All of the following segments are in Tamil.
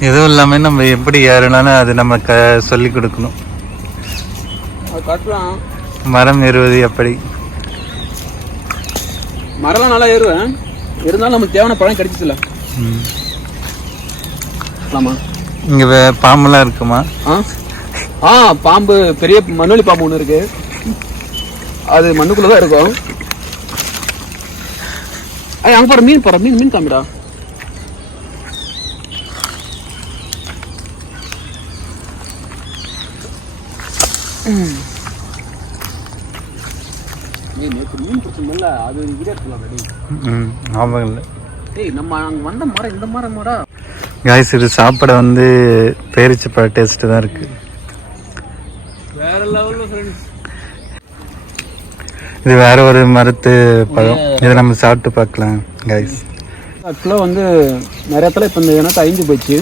எதுவும் இல்லாம நம்ம எப்படி ஏறணும்னு அது நம்ம க சொல்லி கொடுக்கணும். மரம் ஏறுவது எப்படி? மரம்லாம் நல்லா ஏறுவேன். இருந்தாலும் நமக்கு தேவையான பழம் கிடைச்சிச்சுல ம். ஆமா. இங்க பாம்பெல்லாம் இருக்குமா? ஆ? ஆ பாம்பு பெரிய மண்ணுளி பாம்பு ஒன்று இருக்கு. அது மண்ணுக்குள்ள தான் இருக்கும் அங்க பாரு மீன் பாரு மீன் மீன் காமிடா. ஏய் நேற்று மீன் பிடிச்சோம்ல அது வீடியோ எடுத்துலாம் ரெடி ம் ஞாபகம் இல்லை. ஏய் நம்ம அங்க வந்த மரம் இந்த மரம் மரம் காய்ஸ் இது சாப்பிட வந்து பேரிச்சப்பழ டேஸ்ட் தான் இருக்கு. வேற லெவல்ல ஃப்ரெண்ட்ஸ் இது வேற ஒரு மரத்து பழம். இதை நம்ம சாப்பிட்டு பார்க்கலாம் காய்ஸ் ஆக்சுவலாக வந்து நிறைய இடத்துல இப்போ இந்த இனத்தை அழிஞ்சு போச்சு.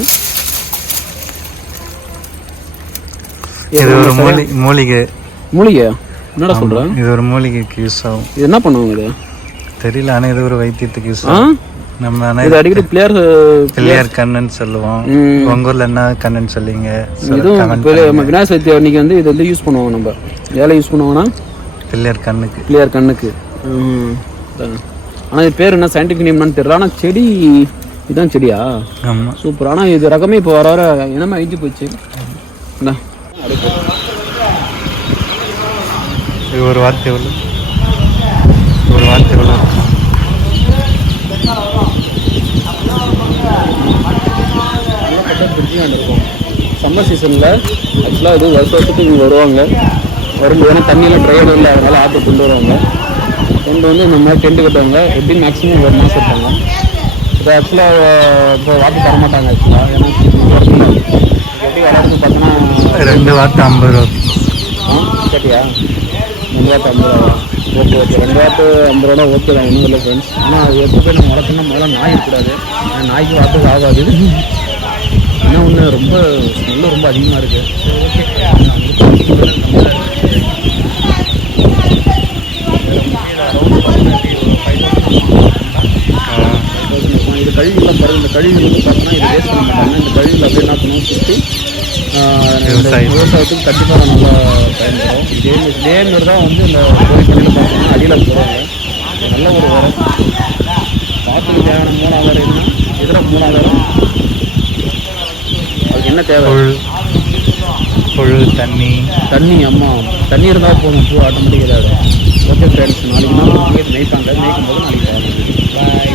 இது ஒரு மூலி மூலிகை. மூலிகை? என்னடா சொல்கிறேன் இது ஒரு மூலிகைக்கு யூஸ் ஆகும். இது என்ன பண்ணுவாங்க இது? தெரியல ஆனா இது ஒரு வைத்தியத்துக்கு யூஸ் ஆகும். நம்ம ஆனா இது அடிக்கடி பிளேயர் பிள்ளையார் கண்ணுன்னு சொல்லுவோம். ம். உங்க ஊர்ல என்ன கண்ணுன்னு சொல்லிங்க இதுவும் விநாயகர் சதுர்த்தி அன்னைக்கு வந்து இது வந்து யூஸ் பண்ணுவாங்க நம்ம. ஏழை யூஸ் பண்ணுவாங்கன்னா பிள்ளையார் கண்ணுக்கு. பிளேயர் கண்ணுக்கு. ஆனால் இது பேர் என்ன? சயின்டிஃபிக் நேம்னு தெரியல. ஆனால் செடி இதுதான் செடியா? ஆமா. சூப்பர். ஆனால் இது ரகமே இப்போ வர வர என்னமே அழிஞ்சு போச்சு. இந்தா. இது ஒரு வார்த்தை எவ்வளோ ஒரு வார்த்தை எவ்வளவு சம்மர் சீசனில் ஆக்சுவலாக இது வருஷ வருஷத்துக்கு இங்கே வருவாங்க. வரும்போது ஏன்னா தண்ணியெல்லாம் ட்ரையர் இல்லை அதனால் ஆற்று கொண்டு வருவாங்க. கொண்டு வந்து இந்த மாதிரி டென்ட் கட்டுவாங்க. எப்படி மேக்ஸிமம் ஒரு மாதம் இருப்பாங்க இப்போ ஆக்சுவலாக இப்போ வாட்டு தரமாட்டாங்க ஆக்சுவலாக ஏன்னா இந்த இடத்துல இது எப்படி விளையாடுறது பார்த்தோன்னா ஐம்பது ரூபா கேட்டியா ரெண்டு ஐம்பது ரூபா ஓகே ஓகே. ரெண்டு ஐம்பது ரூபா ஓகே தான் ஒன்றும் இல்லை ஃப்ரெண்ட்ஸ் ஆனால் அது எப்போ போய் நம்ம வளர்க்கணும்னா முதல்ல நாய் இருக்கக்கூடாது. நாய்க்கு வாட்டுக்கு ஆகாது. இன்னும் ஒன்று ரொம்ப ரொம்ப அதிகமாக இருக்குது இது கழிவுலாம் இந்த கழிவு வந்து இது வேஸ்ட் பண்ண மாட்டாங்க. இந்த கழிவுல அப்படியே என்ன பண்ணுவோம் சுற்றி விவசாயத்துக்கு கண்டிப்பாக நல்லா பயன்படும் இதே இதே மாதிரி தான் வந்து இந்த கோழிப்பள்ளியில் பார்த்தோம்னா அடியில் போடுவாங்க. நல்ல ஒரு உரம் காற்றுக்கு தேவையான மூணாதாரம் என்ன இதில் மூணாதாரம் அதுக்கு என்ன தேவை? புழு புழு தண்ணி. தண்ணி அம்மா. தண்ணி இருந்தால் போதும். பூ ஆட்டோமேட்டிக்காக ஓகே ஃப்ரெண்ட்ஸ் நாளைக்கு நான் மேய்ப்பாங்க மேய்க்கும் போது நாளைக்கு பாய்